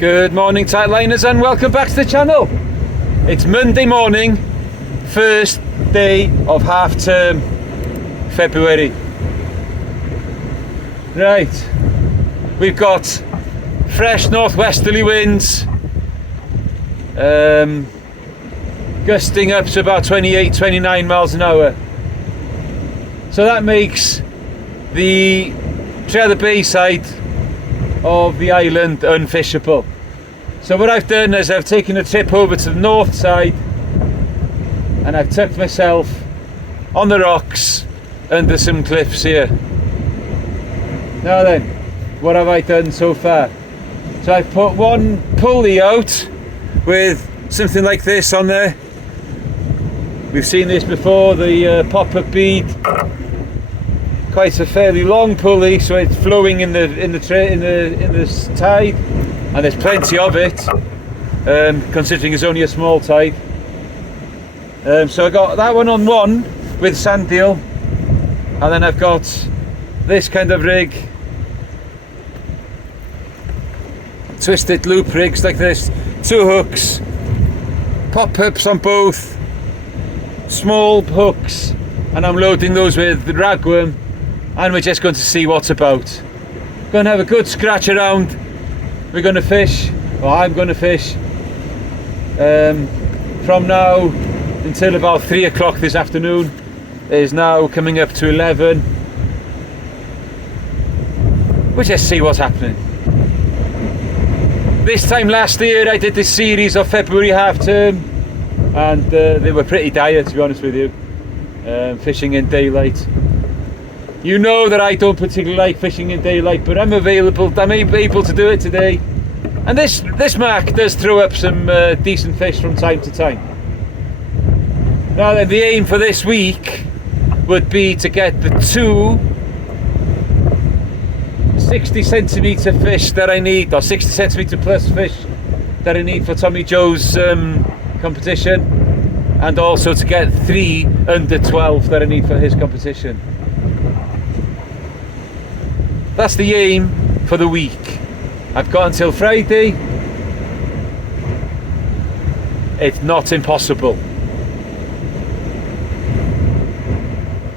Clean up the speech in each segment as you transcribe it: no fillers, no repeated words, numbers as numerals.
Good morning, Tightliners, and welcome back to the channel. It's Monday morning, first day of half term, February. Right, we've got fresh northwesterly winds, gusting up to about 28-29 miles an hour. So that makes the Trevor Bay side of the island unfishable. So what I've done is I've taken a trip over to the north side and I've tucked myself on the rocks under some cliffs here. Now then, what have I done so far? So I've put one pulley out with something like this on there. We've seen this before, the pop-up bead. Quite a fairly long pulley, so it's flowing in the tide, and there's plenty of it, considering it's only a small tide. So I got that one on one with sand deal, and then I've got this kind of rig, twisted loop rigs like this, two hooks, pop-ups on both, small hooks, and I'm loading those with ragworm. And we're just going to see what's about. Going to have a good scratch around. We're going to fish, or I'm going to fish, from now until about 3 o'clock this afternoon. It is now coming up to 11. We'll just see what's happening. This time last year I did this series of February half term, and they were pretty dire, to be honest with you. Fishing in daylight. You know that I don't particularly like fishing in daylight, but I'm able to do it today. And this mark does throw up some decent fish from time to time. Now then, the aim for this week would be to get the two 60 centimetre fish that I need, or 60 centimetre plus fish that I need for Tommy Joe's competition, and also to get 3 under 12 that I need for his competition. That's the aim for the week. I've got until Friday. It's not impossible.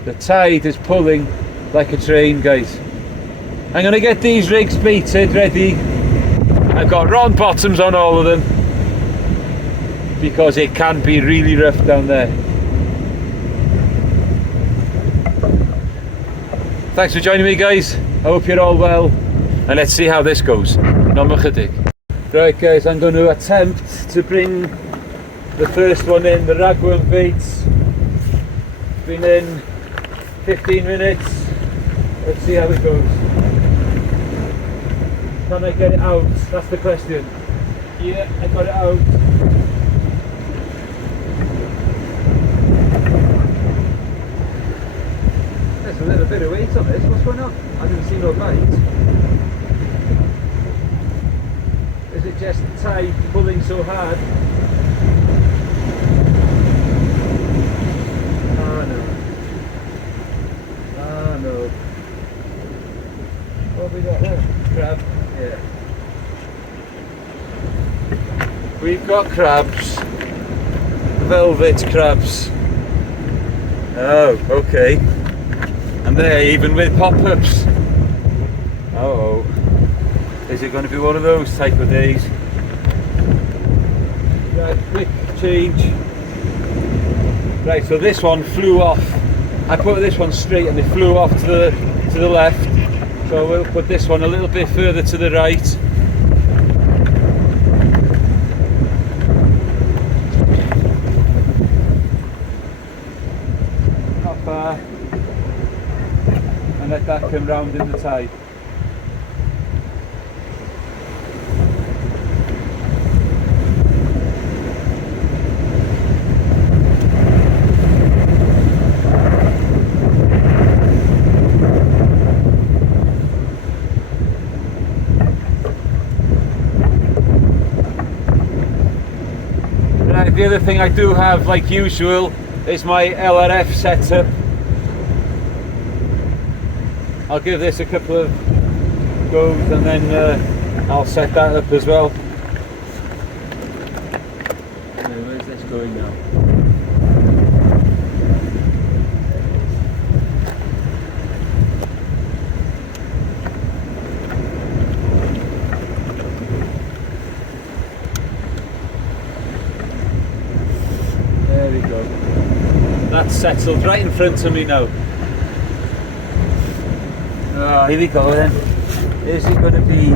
The tide is pulling like a train, guys. I'm going to get these rigs baited ready. I've got round bottoms on all of them because it can be really rough down there. Thanks for joining me, guys. I hope you're all well, and let's see how this goes. Right guys, I'm going to attempt to bring the first one in, the ragworm baits. Been in 15 minutes. Let's see how it goes. Can I get it out? That's the question. Yeah, I got it out. There's a little bit of weight on this. What's going on? I didn't see no bite. Is it just the tide pulling so hard? Ah no. Ah no. What have we got there? Crab? Yeah. We've got crabs. Velvet crabs. Oh, okay. And they're even with pop-ups. Uh-oh. Is it going to be one of those type of days? Right, quick change. Right, so this one flew off. I put this one straight and it flew off to the left. So we'll put this one a little bit further to the right. Not far. And let that come round in the tide. Right, the other thing I do have, like usual, is my LRF setup. I'll give this a couple of goes and then I'll set that up as well. going now. There we go. That's settled right in front of me now. Oh, here we go then. Is it going to be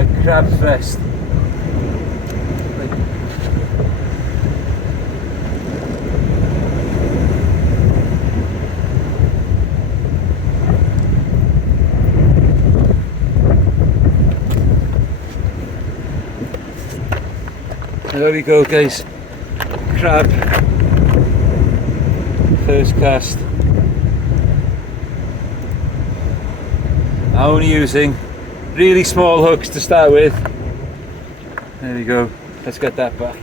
a crab fest? There we go, guys. Crab. First cast. I'm only using really small hooks to start with. There we go. Let's get that back.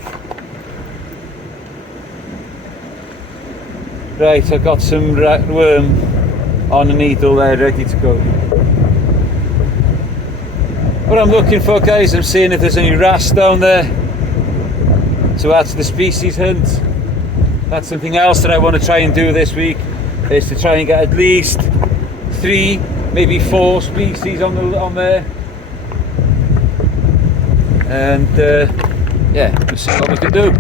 Right, I've got some worm on a needle there, ready to go. What I'm looking for, guys, I'm seeing if there's any wrasse down there. So that's the species hunt. That's something else that I want to try and do this week, is to try and get at least 3, maybe 4 species on there. And yeah, we'll see what we can do.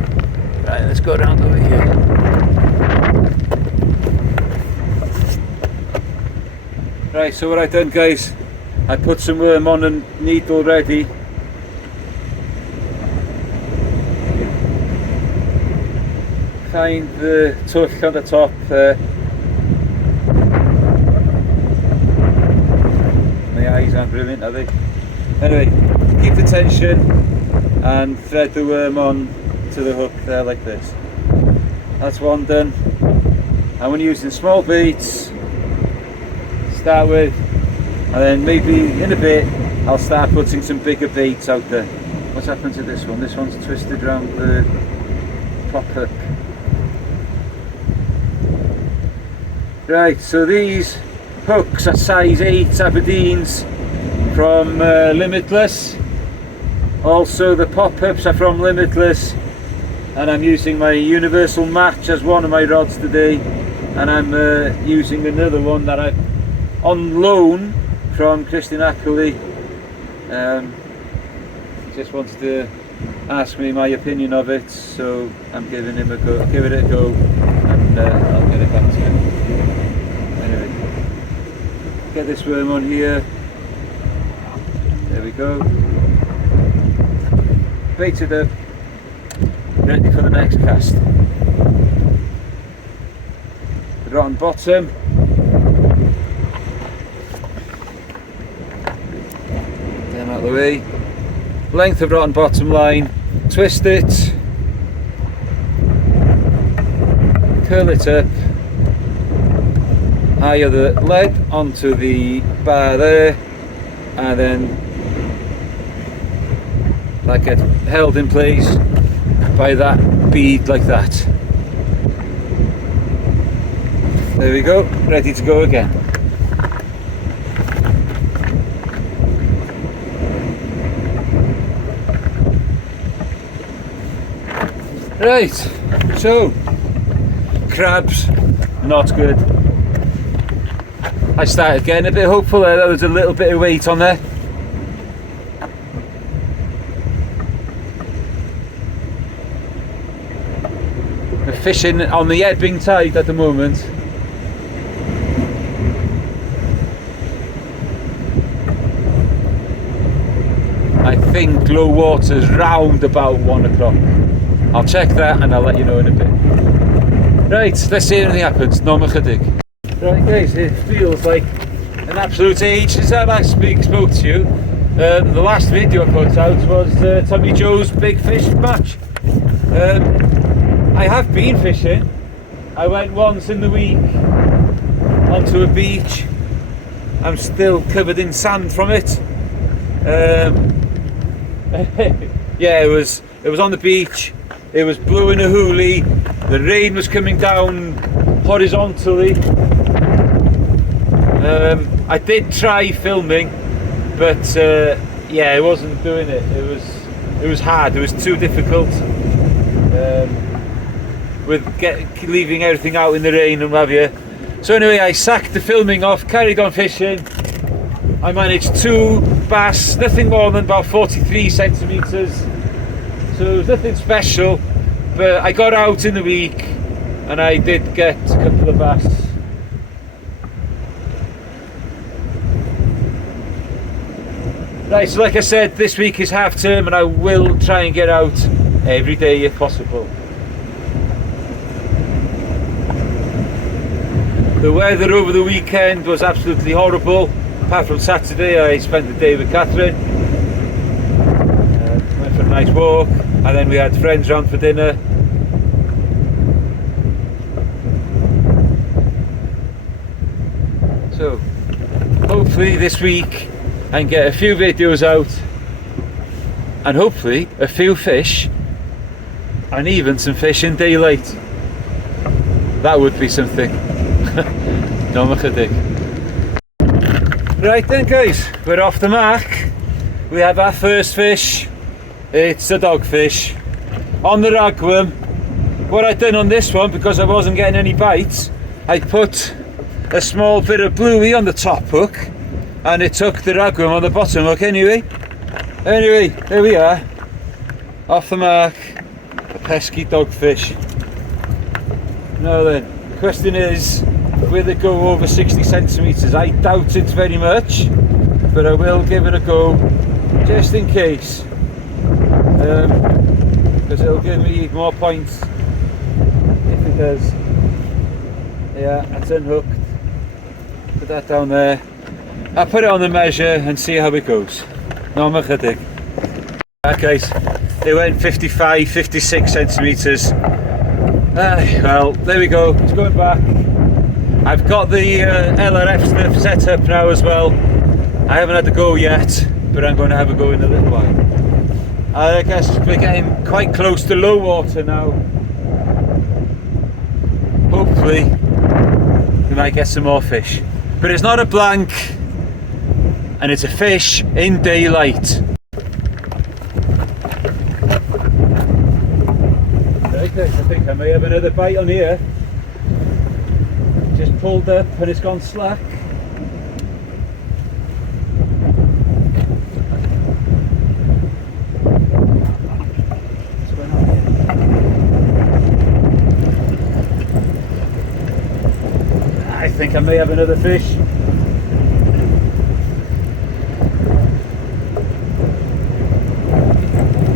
Right, let's go around over here. Right, so what I've done, guys, I put some worm on a needle ready. Find the tusk on the top there. My eyes aren't brilliant, are they? Anyway, keep the tension and thread the worm on to the hook there like this. That's one done. I'm going to use small baits to start with, and then maybe in a bit I'll start putting some bigger baits out there. What's happened to this one? This one's twisted around the top hook. Right, so these hooks are size 8 Aberdeens from Limitless. Also the pop-ups are from Limitless, and I'm using my Universal Match as one of my rods today, and I'm using another one that I'm on loan from Anglesey. Just wanted to ask me my opinion of it, so I'm giving him a go. Give it a go, and I'll get it back to him. Anyway, get this worm on here. There we go. Baited up, ready for the next cast. The rotten bottom. Get them out of the way. Length of rotten bottom line. Twist it. Curl it up. Hire the lead onto the bar there, and then like it held in place by that bead like that. There we go, ready to go again. Right, so crabs, not good. I started getting a bit hopeful there was a little bit of weight on there. We're fishing on the ebbing tide at the moment. I think low water's round about 1 o'clock. I'll check that and I'll let you know in a bit. Right, let's see if anything happens. No chydig. Right guys, it feels like an absolute age since I last spoke to you. The last video I put out was Tommy Joe's big fish match. I have been fishing. I went once in the week onto a beach. I'm still covered in sand from it. Yeah, it was on the beach. It was blowing a hoolie. The rain was coming down horizontally. I did try filming, but yeah, I wasn't doing it. It was hard. It was too difficult. with leaving everything out in the rain and what have you. So anyway, I sacked the filming off, carried on fishing. I managed 2 bass, nothing more than about 43 centimetres. So it was nothing special, but I got out in the week and I did get a couple of bass. Right, so like I said, this week is half term and I will try and get out every day if possible. The weather over the weekend was absolutely horrible. Apart from Saturday, I spent the day with Catherine. Went for a nice walk, and then we had friends round for dinner. So, hopefully this week I can get a few videos out, and hopefully a few fish, and even some fish in daylight. That would be something. No chydig. Right then guys, we're off the mark. We have our first fish. It's a dogfish on the ragworm. What I've done on this one, because I wasn't getting any bites, I put a small bit of bluey on the top hook and it took the ragworm on the bottom hook anyway. Anyway, there we are, off the mark, a pesky dogfish. Now then, the question is, will it go over 60 centimetres? I doubt it very much, but I will give it a go just in case, because it'll give me more points if it does. Yeah, that's unhooked. Put that down there. I'll put it on the measure and see how it goes. No chydig. Right guys, it went 55, 56 centimetres. Well, there we go, it's going back. I've got the LRF stuff set up now as well. I haven't had to go yet, but I'm going to have a go in a little while. I guess we're getting quite close to low water now. Hopefully we might get some more fish. But it's not a blank, and it's a fish in daylight. Right, I think I may have another bite on here. Just pulled up and it's gone slack. I think I may have another fish.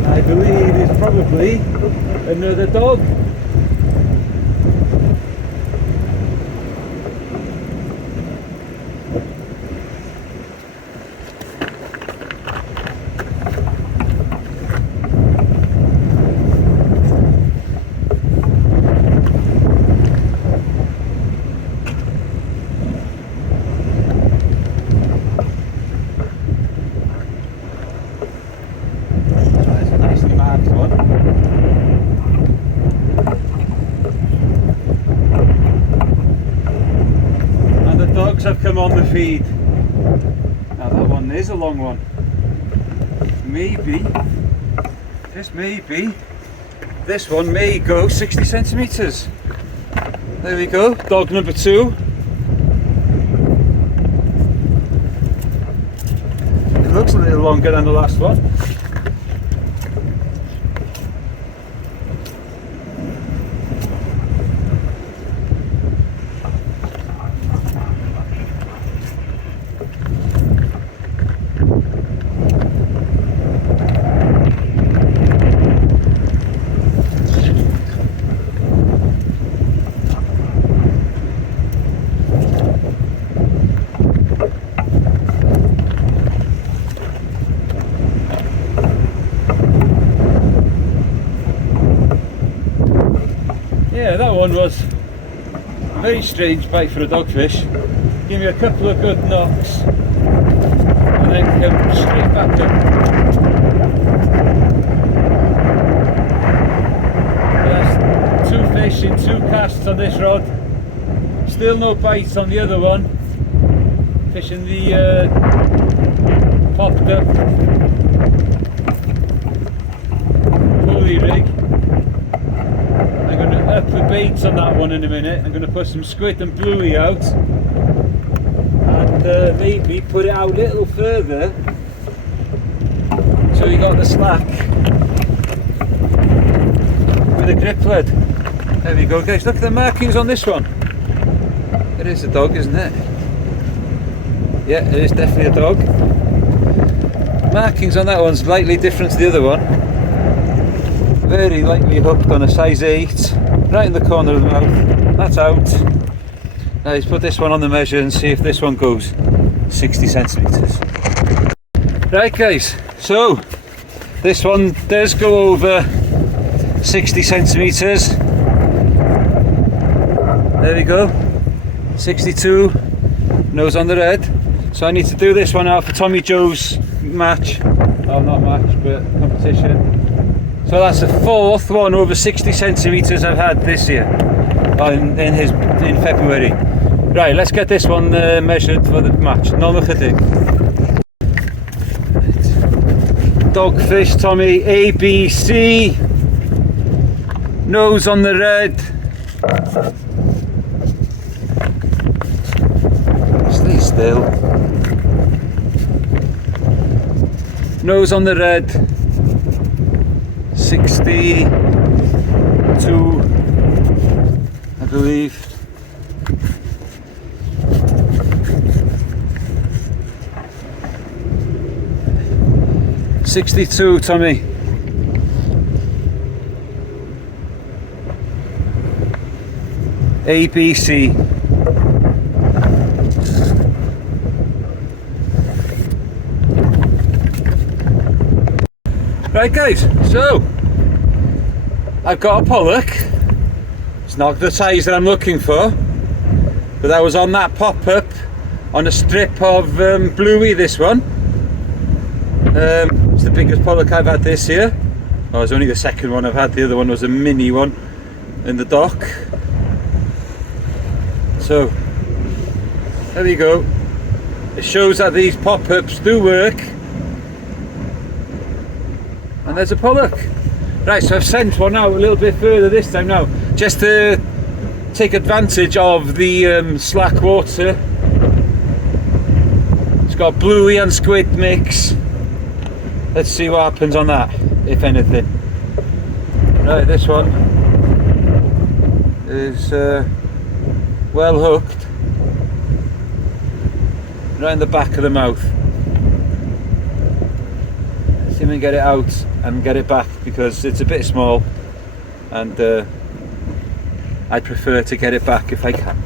I believe it's probably another dog. Have come on the feed. Now that one is a long one. Maybe, just maybe, this one may go 60 centimetres. There we go, dog number 2. It looks a little longer than the last one. Yeah, that one was a very strange bite for a dogfish. Give me a couple of good knocks and then come straight back up. That's 2 fish in 2 casts on this rod. Still no bites on the other one. Fish in the popped up pulley rig. I'm going to set up for baits on that one in a minute. I'm going to put some squid and bluey out, and maybe put it out a little further so you got the slack with a grip lead. There we go, guys. Look at the markings on this one. It is a dog, isn't it? Yeah, it is definitely a dog. Markings on that one's slightly different to the other one. Very lightly hooked on a size 8, right in the corner of the mouth. That's out. Now let's put this one on the measure and see if this one goes 60 centimetres. Right guys, so this one does go over 60 centimetres. There we go, 62, nose on the red. So I need to do this one out for Tommy Joe's match. Oh, not match, but competition. So that's the 4th one over 60 centimetres I've had this year, in February. Right, let's get this one measured for the match. Normal chydig. Dogfish Tommy, ABC. Nose on the red. Stay still. Nose on the red. 62, I believe. $62, Tommy. ABC. Right guys, so I've got a pollock. It's not the size that I'm looking for, but I was on that pop-up on a strip of bluey, this one. It's the biggest pollock I've had this year. Oh, it's only the second one I've had. The other one was a mini one in the dock. So there we go. It shows that these pop-ups do work. And there's a pollock. Right, so I've sent one out a little bit further this time now, just to take advantage of the slack water. It's got bluey and squid mix. Let's see what happens on that, if anything. Right, this one is well hooked, right in the back of the mouth. See if we can get it out and get it back, because it's a bit small, and I'd prefer to get it back if I can.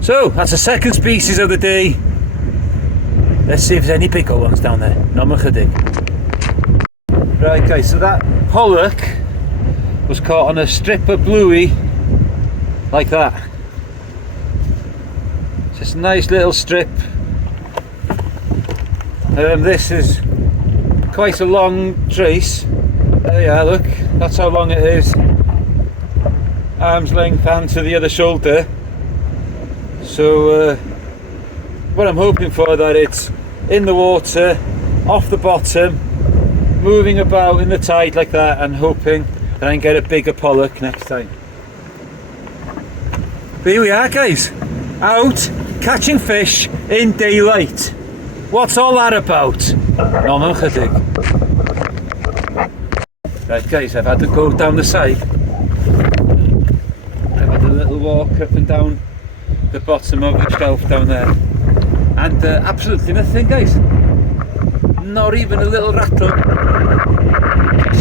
So that's the second species of the day. Let's see if there's any bigger ones down there. Normal chydig. Right guys, so that pollock was caught on a strip of bluey like that. Just a nice little strip. This is quite a long trace. There you are, look, that's how long it is. Arm's length and to the other shoulder. So what I'm hoping for, that it's in the water, off the bottom, moving about in the tide like that, and hoping that I can get a bigger pollock next time. But here we are guys, out catching fish in daylight. What's all that about? Normal chydig. Right guys, I've had to go down the side. I've had a little walk up and down the bottom of the shelf down there, and absolutely nothing guys. Not even a little rattle.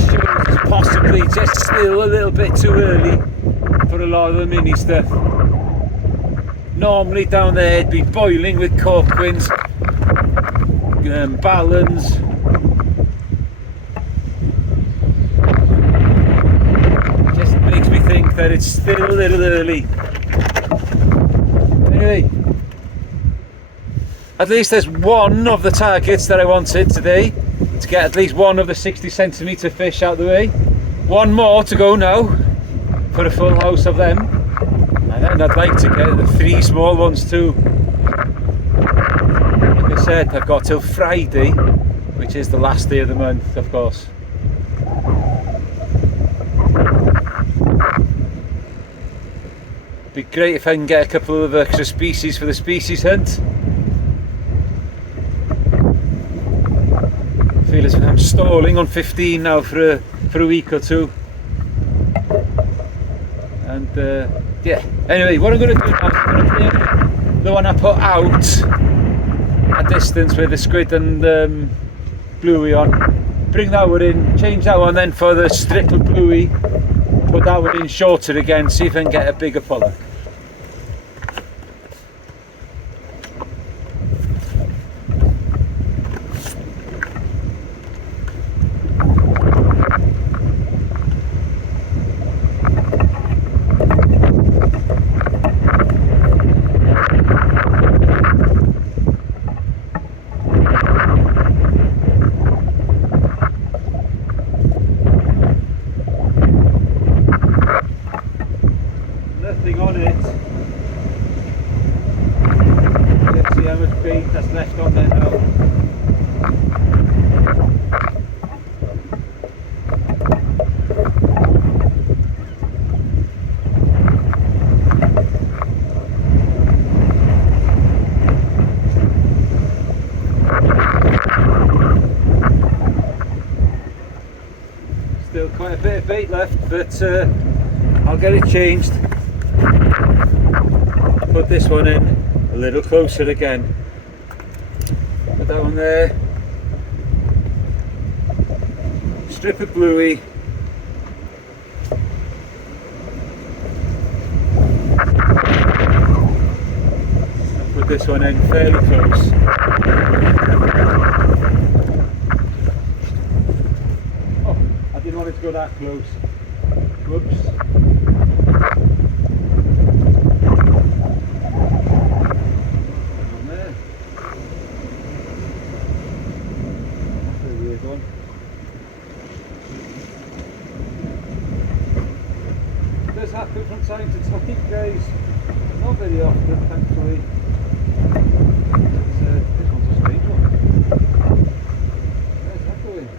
Shows possibly just still a little bit too early for a lot of the mini stuff. Normally down there it'd be boiling with corkwins, ballons. Just makes me think that it's still a little early. Anyway, at least there's one of the targets that I wanted today, to get at least one of the 60 centimetre fish out of the way. One more to go now for a full house of them, and then I'd like to get the 3 small ones too. Like I said, I've got till Friday, which is the last day of the month, of course. Be great if I can get a couple of extra species for the species hunt. I feel as if I'm stalling on 15 now for a week or two. And yeah, anyway, what I'm going to do now is I'm going to play the one I put out at distance with the squid and bluey on. Bring that one in, change that one, then for the strip of bluey, put that one in shorter again, see if I can get a bigger pollock. Nothing on it. Let's see how much bait that's left on there now. Still quite a bit of bait left, but I'll get it changed. Put this one in a little closer again. Put that one there. Strip of bluey. And put this one in fairly close. Oh, I didn't want it to go that close. Whoops. It does happen from time to time, guys. Not very often, thankfully. This one's a strange one. Where's that going?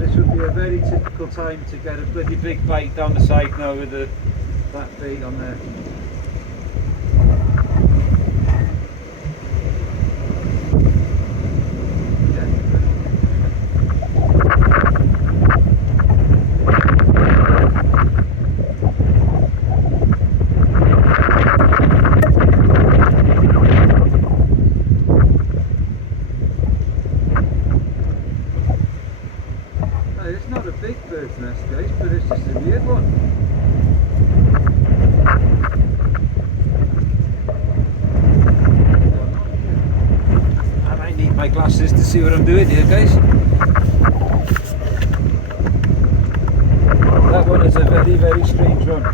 This would be a very typical time to get a bloody big bite down the side now with that bait on there. It's not a big bird's nest, guys, but it's just a weird one. I might need my glasses to see what I'm doing here, guys. That one is a very, very strange one.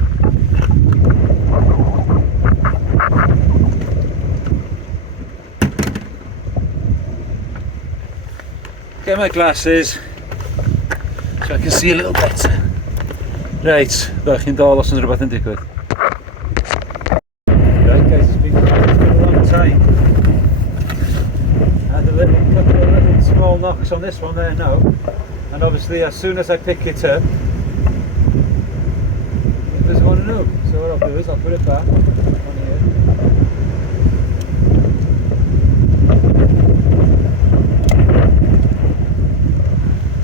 Get my glasses so I can see a little better. Right, ddech chi'n dod os yn rhywbeth yn digwydd. Right guys, it's been a long time. I had a couple of little small knocks on this one there now, and obviously as soon as I pick it up, it doesn't want to know. So what I'll do is I'll put it back on here.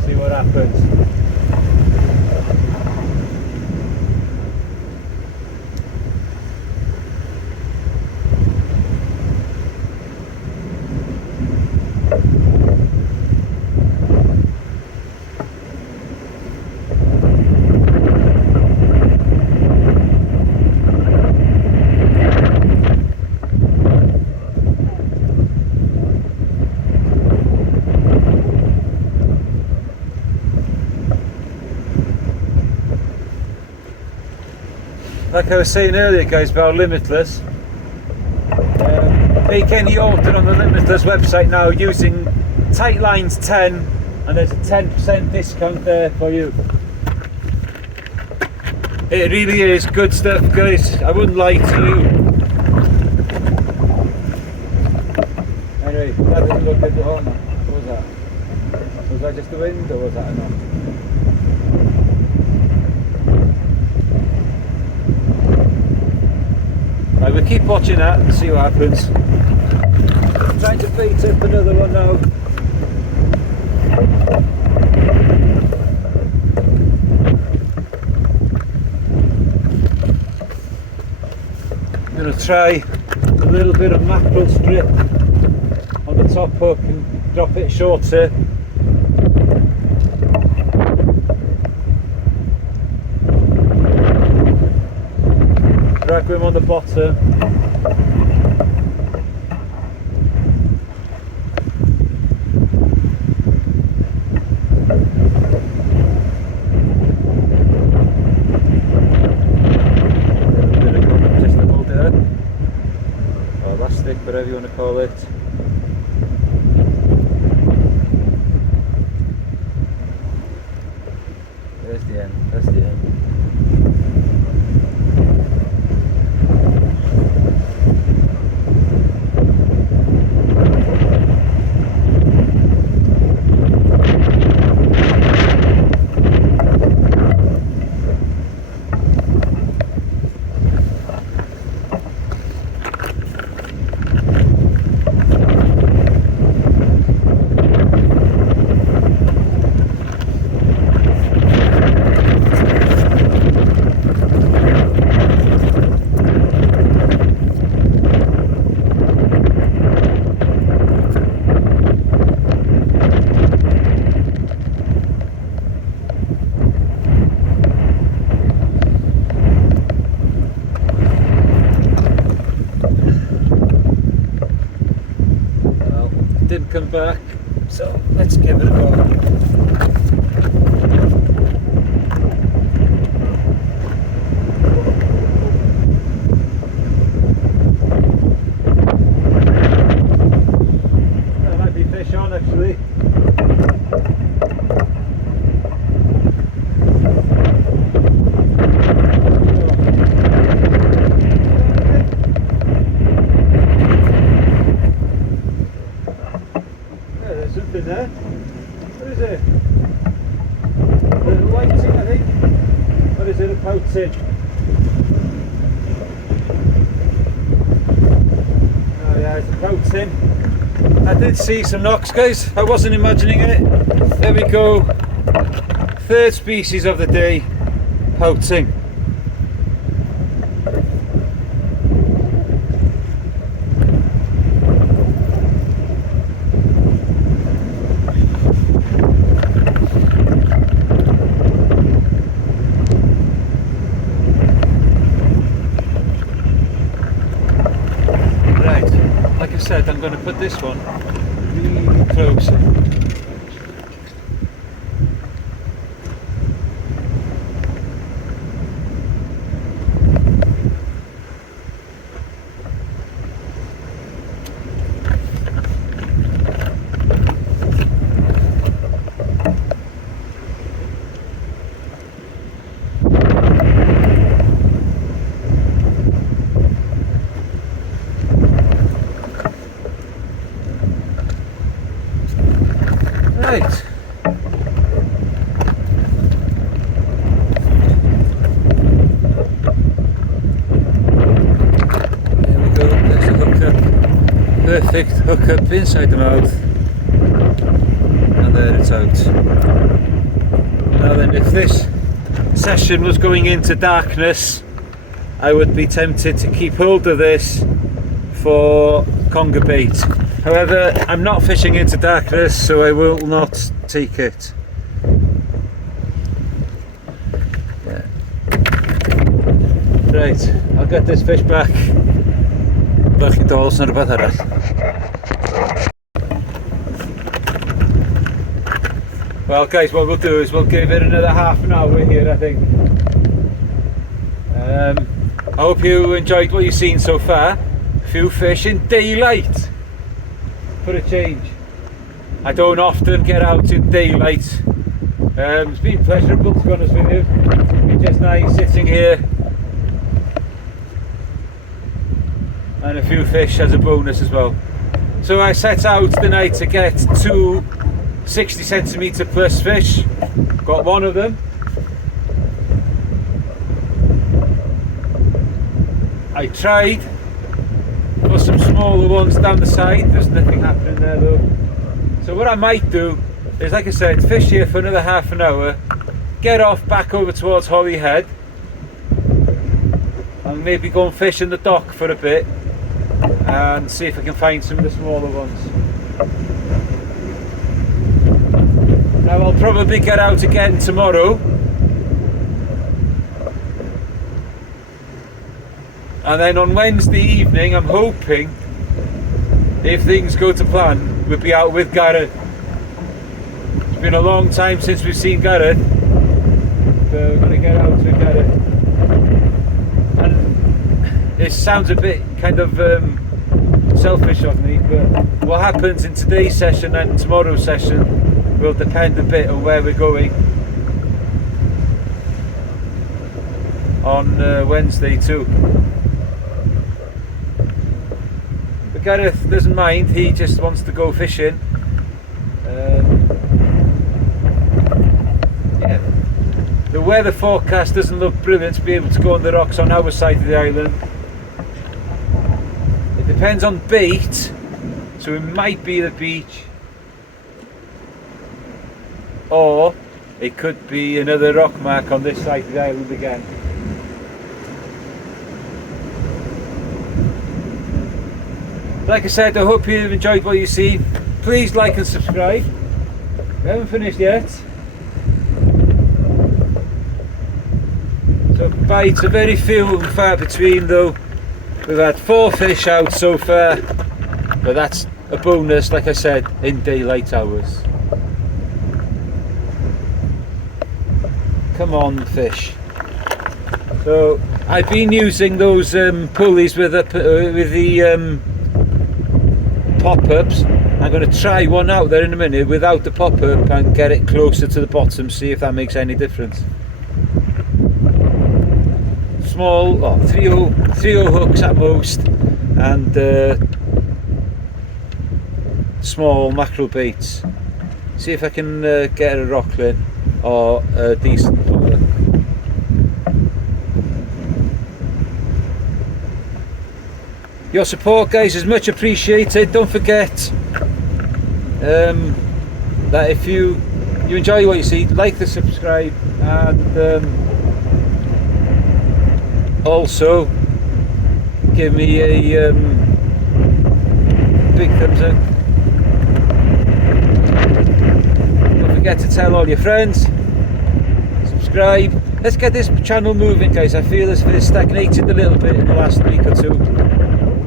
See what happens. Like I was saying earlier, guys, about Limitless, make any order on the Limitless website now using Tight Lines 10, and there's a 10% discount there for you. It really is good stuff, guys. I wouldn't lie to you. Anyway, that didn't look good at all. What was that? Was that just the wind, or was that enough? Right, we'll keep watching that and see what happens. I'm trying to bait up another one now. I'm going to try a little bit of mackerel strip on the top hook and drop it shorter. Drag him on the bottom. Whatever you want to call it. There's the end, that's the end. Didn't come back, so let's give it a go. There might be fish on actually. Something there. What is it? A little whiting, I think. What is it? A pouting? Oh yeah, it's a pouting. I did see some knocks, guys. I wasn't imagining it. There we go. Third species of the day, pouting. Said I'm going to put this one really close. Right. There we go, there's a hookup. Perfect hookup inside the mouth. And there it's out. Now then, if this session was going into darkness, I would be tempted to keep hold of this for conger bait. However, I'm not fishing into darkness, so I will not take it. Yeah. Right, I'll get this fish back i dols na rhywbeth arall. Well guys, what we'll do is we'll give it another half an hour here, I think. I hope you enjoyed what you've seen so far. A few fish in daylight. For a change. I don't often get out in daylight. It's been pleasurable, to be honest with you. It's just nice sitting here. And a few fish as a bonus as well. So I set out tonight to get 2 60cm plus fish. Got one of them. I tried for some smaller ones down the side. There's nothing happening there though. So what I might do is, like I said, fish here for another half an hour, get off back over towards Holyhead, and maybe go and fish in the dock for a bit and see if I can find some of the smaller ones. Now I'll probably get out again tomorrow, and then on Wednesday evening I'm hoping, if things go to plan, we'll be out with Gareth. It's been a long time since we've seen Gareth, so we're going to get out with Gareth. And it sounds a bit kind of selfish of me, but what happens in today's session and tomorrow's session will depend a bit on where we're going on Wednesday too. But Gareth doesn't mind, he just wants to go fishing. Yeah, the weather forecast doesn't look brilliant to be able to go on the rocks on our side of the island. It depends on bait, so it might be the beach, or it could be another rock mark on this side of the island again. Like I said, I hope you've enjoyed what you've seen. Please like and subscribe. We haven't finished yet. So bites are very few and far between though. We've had 4 fish out so far, but that's a bonus, like I said, in daylight hours. Come on, fish. So I've been using those pulleys with the pop-ups. I'm going to try one out there in a minute without the pop-up and get it closer to the bottom, see if that makes any difference. Small, oh, 3/0 hooks at most, and small mackerel baits. See if I can get a rockling or a decent puller. Your support, guys, is much appreciated. Don't forget that if you enjoy what you see, like the subscribe, and also give me a big thumbs up. Don't forget to tell all your friends, subscribe. Let's get this channel moving, guys. I feel as if it's stagnated a little bit in the last week or two.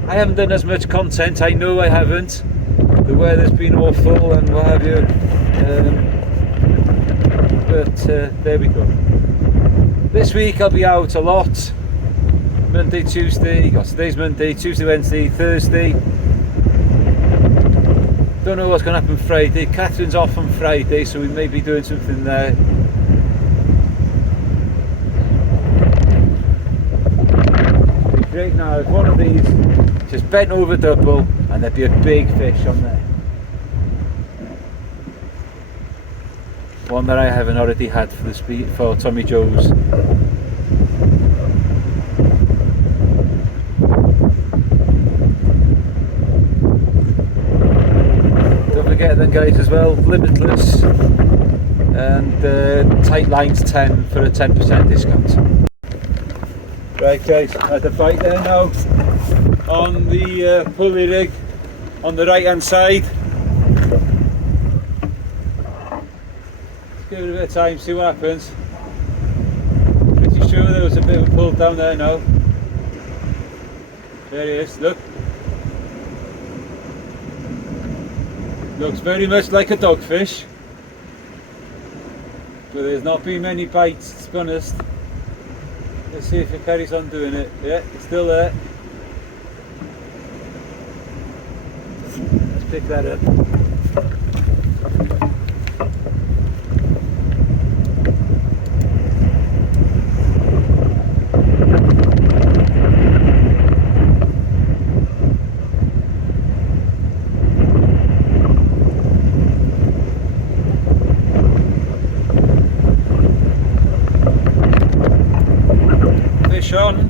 I haven't done as much content, I know I haven't. The weather's been awful and what have you. But there we go. This week I'll be out a lot. Monday, Tuesday, today's Monday, Tuesday, Wednesday, Thursday. Don't know what's going to happen Friday. Catherine's off on Friday, so we may be doing something there. It'd be great now if one of these just bent over double and there'd be a big fish on there. One that I haven't already had for the speed for Tommy Joe's. Get them, guys, as well, Limitless and Tight Lines 10 for a 10% discount. Right, guys, I had a bite there now on the pulley rig on the right hand side. Let's give it a bit of time, see what happens. Pretty sure there was a bit of a pull down there now. There he is, look. Looks very much like a dogfish, but there's not been many bites, to be honest. Let's see if it carries on doing it. Yeah, it's still there. Let's pick that up. On.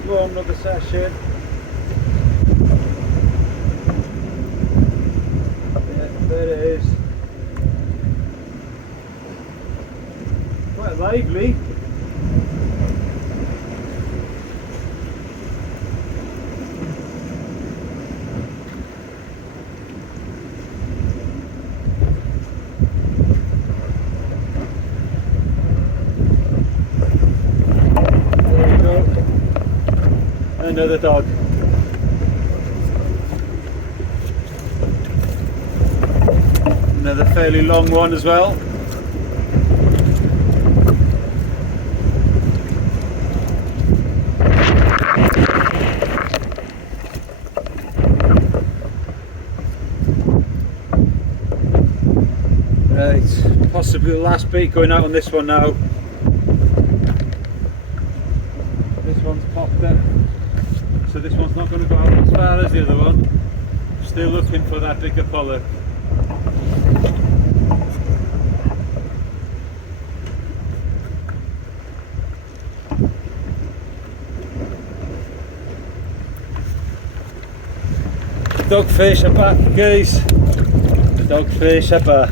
I'll go on another session. Yeah, there it is. Quite lively. There we go. Another dog. Another fairly long one as well. Right, possibly the last beat going out on this one now. This one's popped up, so this one's not going to go out as far as the other one. Still looking for that bigger pollock. Dogfish are back, guys. The dogfish are back.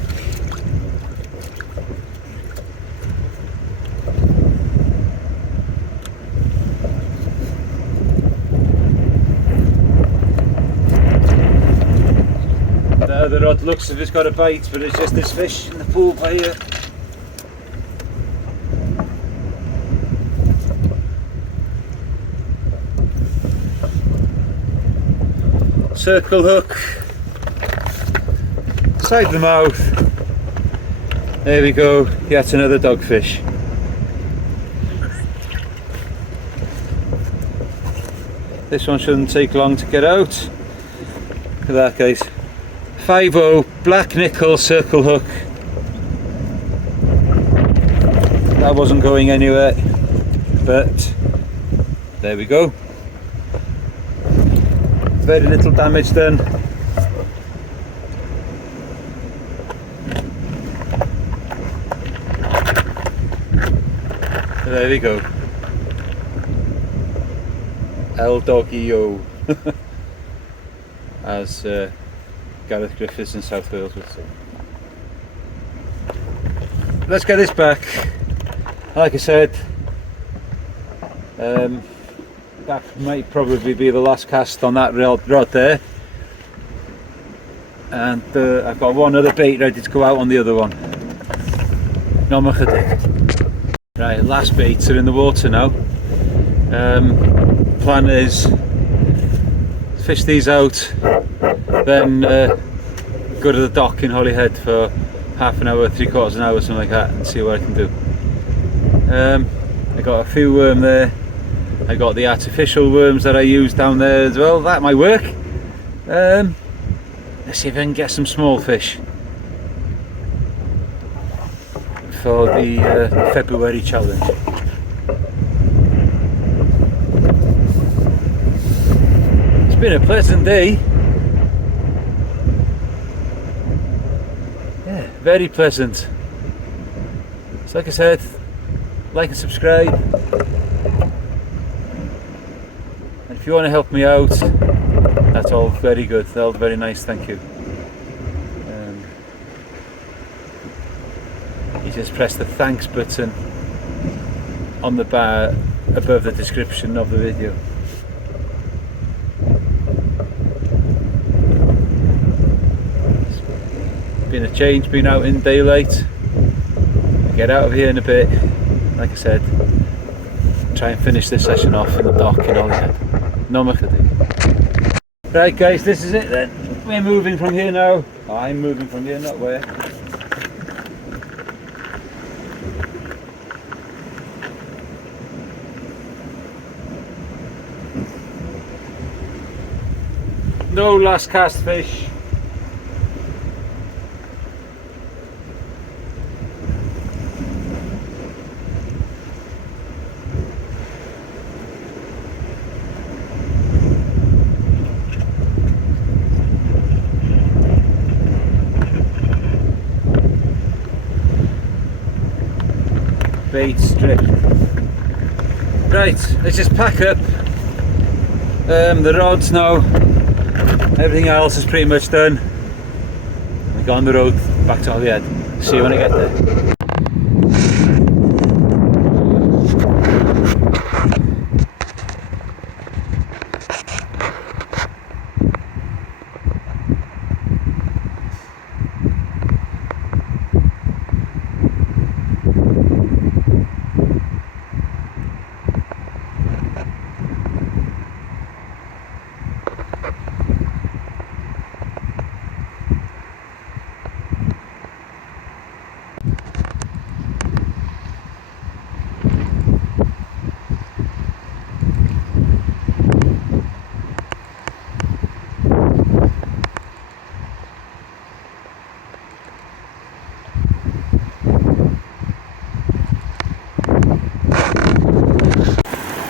The other rod looks as if it's got a bite, but it's just this fish in the pool by here. Circle hook, side the mouth. There we go, yet another dogfish. This one shouldn't take long to get out. Look at that, guys. 5-0 black nickel circle hook. That wasn't going anywhere, but there we go. Very little damage done. There we go. El Doggy-O, as Gareth Griffiths in South Wales would say. Let's get this back. Like I said, that might probably be the last cast on that rod there, and I've got one other bait ready to go out on the other one. No more. Right, last baits are in the water now. Plan is fish these out, then go to the dock in Holyhead for half an hour, 3/4 an hour, something like that, and see what I can do. I got a few worm there. I got the artificial worms that I use down there as well. That might work. Let's see if I can get some small fish for the February challenge. It's been a pleasant day. Yeah, very pleasant. So like I said, like and subscribe. If you want to help me out, that's all very good, that's all very nice, thank you. You just press the thanks button on the bar above the description of the video. It's been a change being out in daylight. I'll get out of here in a bit, like I said, try and finish this session off in the dock in Holyhead. No more. Right guys, this is it then. We're moving from here now. I'm moving from here, not where. No last cast fish. Bait strip. Right, let's just pack up The rods now, everything else is pretty much done. We go on the road back to Holyhead. See you when I get there.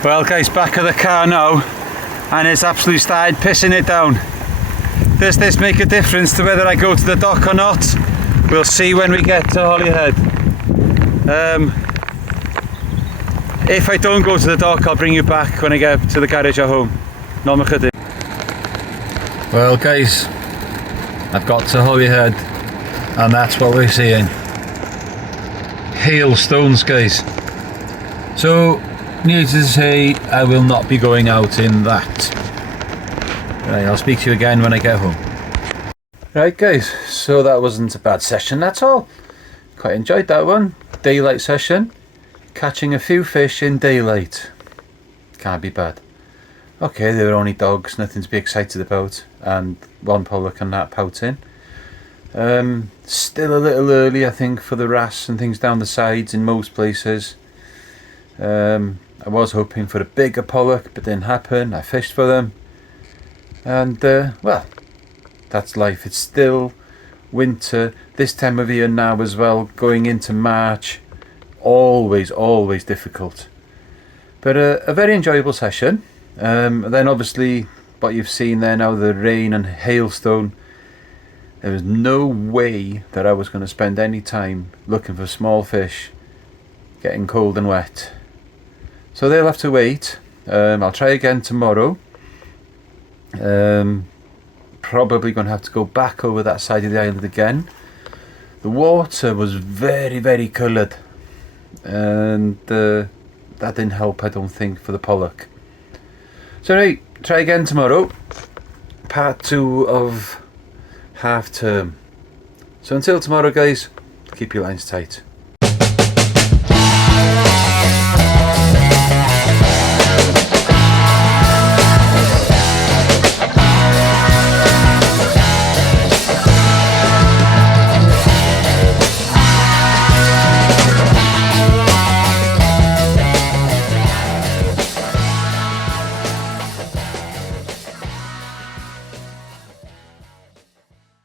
Well guys, back of the car now, and it's absolutely started pissing it down. Does this make a difference to whether I go to the dock or not? We'll see when we get to Holyhead. If I don't go to the dock, I'll bring you back when I get to the garage at home. No machadi. Well guys, I've got to Holyhead, and that's what we're seeing. Hailstones, guys. So, needless to say, I will not be going out in that. Right, I'll speak to you again when I get home. Right guys, so that wasn't a bad session at all. Quite enjoyed that one. Daylight session. Catching a few fish in daylight. Can't be bad. Okay, they were only dogs, nothing to be excited about. And one pollock and that pouting. Still a little early, I think, for the wrasse and things down the sides in most places. I was hoping for a bigger pollock, but didn't happen. I fished for them, and well, that's life. It's still winter this time of year now as well, going into March. Always difficult, but a very enjoyable session. Then obviously what you've seen there now, the rain and hailstone. There was no way that I was going to spend any time looking for small fish getting cold and wet. So they'll have to wait. I'll try again tomorrow. Probably going to have to go back over that side of the island again. The water was very coloured, and that didn't help, I don't think, for the pollock. So right, try again tomorrow. Part 2 of half term. So until tomorrow guys, keep your lines tight.